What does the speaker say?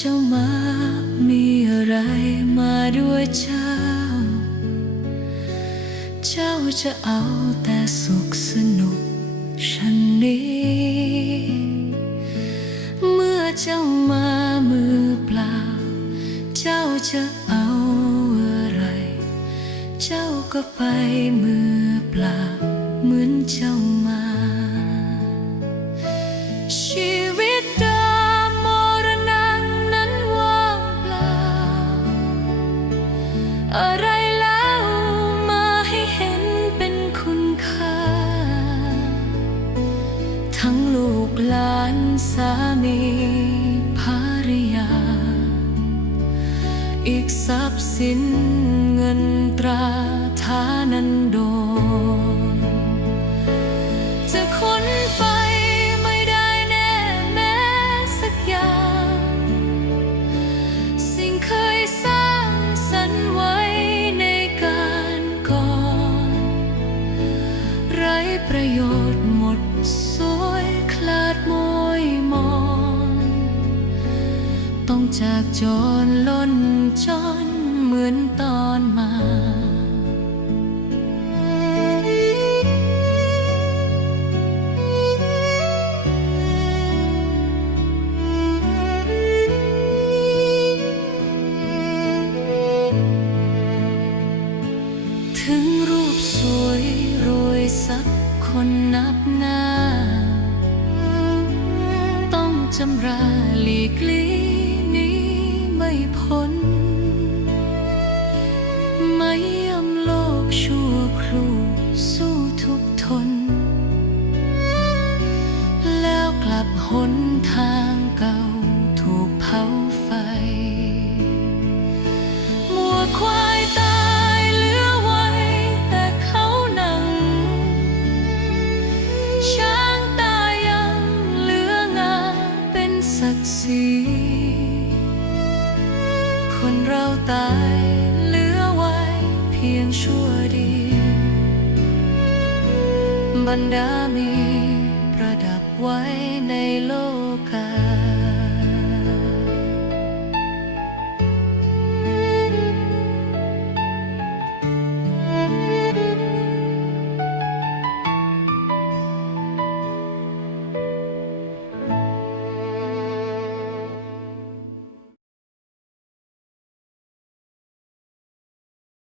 จ้ามา มีอะไรมาด้วยเจ้า เจ้าจะเอาแต่สุขสนุกฉันนี้ เมื่อเจ้ามามือเปล่า เจ้าจะเอาอะไร เจ้าก็ไปมือเปล่า เหมือนเจ้ามา อะไรแล้วมาให้เห็นเป็นคุณค่า ทั้งลูกหลานสามีภรรยา อีกทรัพย์สินเงินตราฐานันโด ประโยชน์หมดสวยคลาดมวยมอน ต้องจากจรล้นจอนเหมือนตอนมาถึงรูปสวยรวยสัก คนนับหน้า ต้องจำราหลีกลีนี้ไม่พ้น ไม่ยอมโลกชั่วครูสู้ทุกทน แล้วกลับหนทางเก่า เราตายเหลือไว้เพียงชั่วดี บรรดามีประดับไว้ในโลก